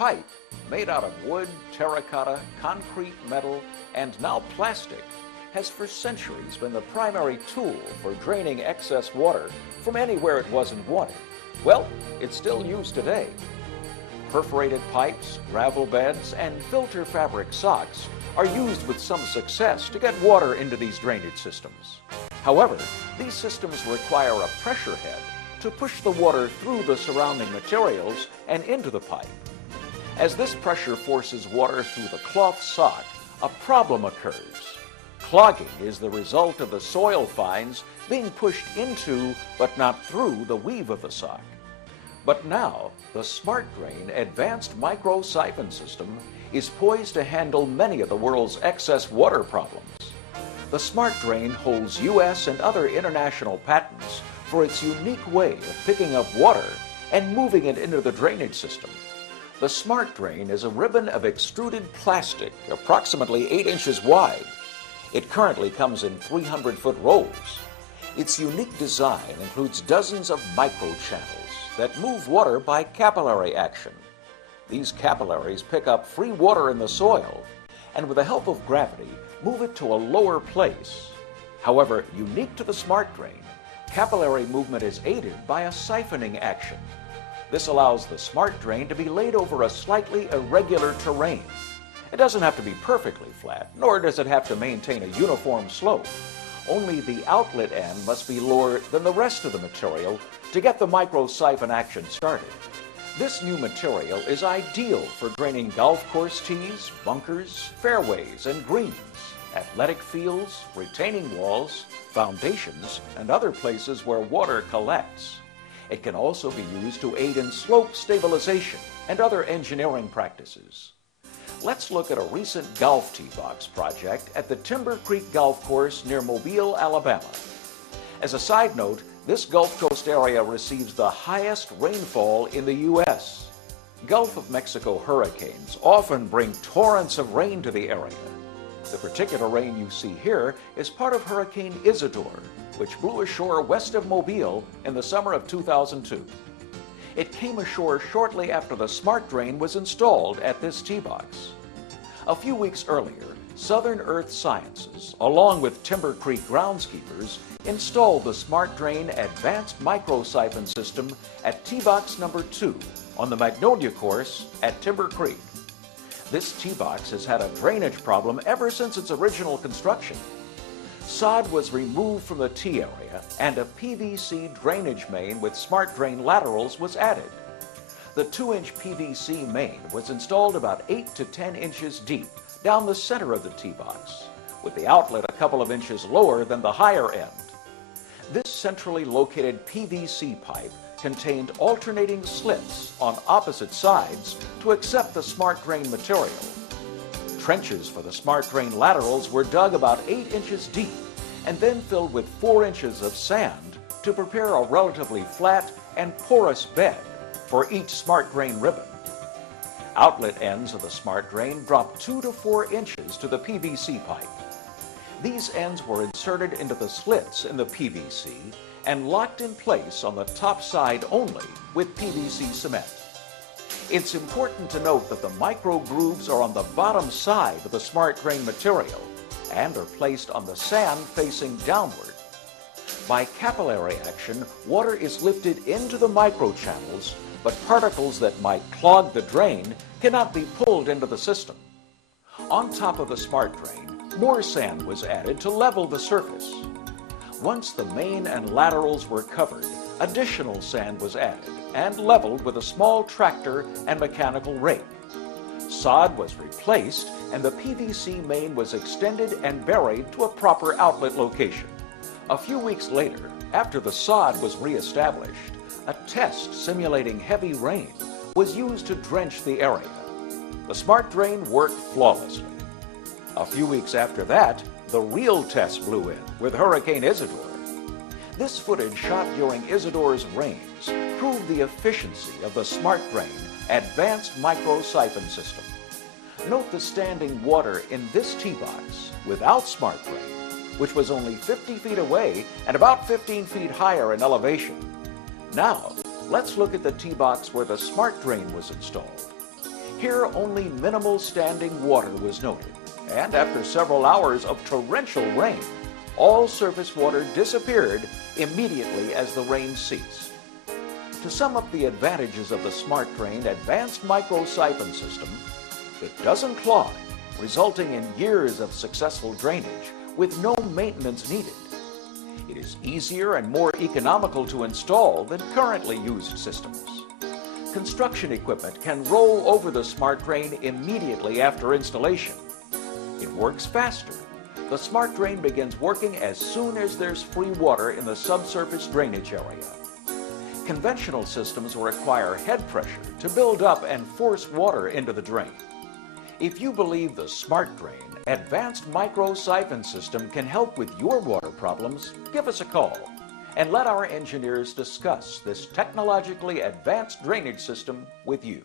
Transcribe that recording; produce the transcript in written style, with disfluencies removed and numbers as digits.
Pipe, made out of wood, terracotta, concrete, metal, and now plastic, has for centuries been the primary tool for draining excess water from anywhere it wasn't wanted. Well, it's still used today. Perforated pipes, gravel beds, and filter fabric socks are used with some success to get water into these drainage systems. However, these systems require a pressure head to push the water through the surrounding materials and into the pipe. As this pressure forces water through the cloth sock, a problem occurs. Clogging is the result of the soil fines being pushed into but not through the weave of the sock. But now, the Smart Drain Advanced Micro Siphon System is poised to handle many of the world's excess water problems. The Smart Drain holds U.S. and other international patents for its unique way of picking up water and moving it into the drainage system. The Smart Drain is a ribbon of extruded plastic approximately 8 inches wide. It currently comes in 300-foot rolls. Its unique design includes dozens of microchannels that move water by capillary action. These capillaries pick up free water in the soil and with the help of gravity move it to a lower place. However, unique to the Smart Drain, capillary movement is aided by a siphoning action. This allows the Smart Drain to be laid over a slightly irregular terrain. It doesn't have to be perfectly flat, nor does it have to maintain a uniform slope. Only the outlet end must be lower than the rest of the material to get the micro-siphon action started. This new material is ideal for draining golf course tees, bunkers, fairways, and greens, athletic fields, retaining walls, foundations, and other places where water collects. It can also be used to aid in slope stabilization and other engineering practices. Let's look at a recent golf tee box project at the Timber Creek Golf Course near Mobile, Alabama. As a side note, this Gulf Coast area receives the highest rainfall in the U.S. Gulf of Mexico hurricanes often bring torrents of rain to the area. The particular rain you see here is part of Hurricane Isidore, which blew ashore west of Mobile in the summer of 2002. It came ashore shortly after the Smart Drain was installed at this tee box. A few weeks earlier, Southern Earth Sciences, along with Timber Creek groundskeepers, installed the Smart Drain Advanced Micro Siphon System at tee box number 2 on the Magnolia course at Timber Creek. This tee box has had a drainage problem ever since its original construction. Sod was removed from the tee area and a PVC drainage main with Smart Drain laterals was added. The 2-inch PVC main was installed about 8 to 10 inches deep down the center of the tee box, with the outlet a couple of inches lower than the higher end. This centrally located PVC pipe contained alternating slits on opposite sides to accept the Smart Drain material. Trenches for the Smart Drain laterals were dug about 8 inches deep and then filled with 4 inches of sand to prepare a relatively flat and porous bed for each Smart Drain ribbon. Outlet ends of the Smart Drain drop 2 to 4 inches to the PVC pipe. These ends were inserted into the slits in the PVC and locked in place on the top side only with PVC cement. It's important to note that the micro grooves are on the bottom side of the Smart Drain material and are placed on the sand facing downward. By capillary action, water is lifted into the microchannels, but particles that might clog the drain cannot be pulled into the system. On top of the Smart Drain, more sand was added to level the surface. Once the main and laterals were covered, additional sand was added and leveled with a small tractor and mechanical rake. Sod was replaced and the PVC main was extended and buried to a proper outlet location. A few weeks later, after the sod was reestablished, a test simulating heavy rain was used to drench the area. The Smart Drain worked flawlessly. A few weeks after that, the real test blew in with Hurricane Isidore. This footage shot during Isidore's rains proved the efficiency of the Smart Drain Advanced Micro Siphon System. Note the standing water in this tee box without Smart Drain, which was only 50 feet away and about 15 feet higher in elevation. Now, let's look at the tee box where the Smart Drain was installed. Here, only minimal standing water was noted, and after several hours of torrential rain, all surface water disappeared immediately as the rain ceased. To sum up the advantages of the Smart Drain advanced micro-siphon system, it doesn't clog, resulting in years of successful drainage with no maintenance needed. It is easier and more economical to install than currently used systems. Construction equipment can roll over the Smart Drain immediately after installation. It works faster. The Smart Drain begins working as soon as there's free water in the subsurface drainage area. Conventional systems require head pressure to build up and force water into the drain. If you believe the Smart Drain advanced micro-siphon system can help with your water problems, give us a call and let our engineers discuss this technologically advanced drainage system with you.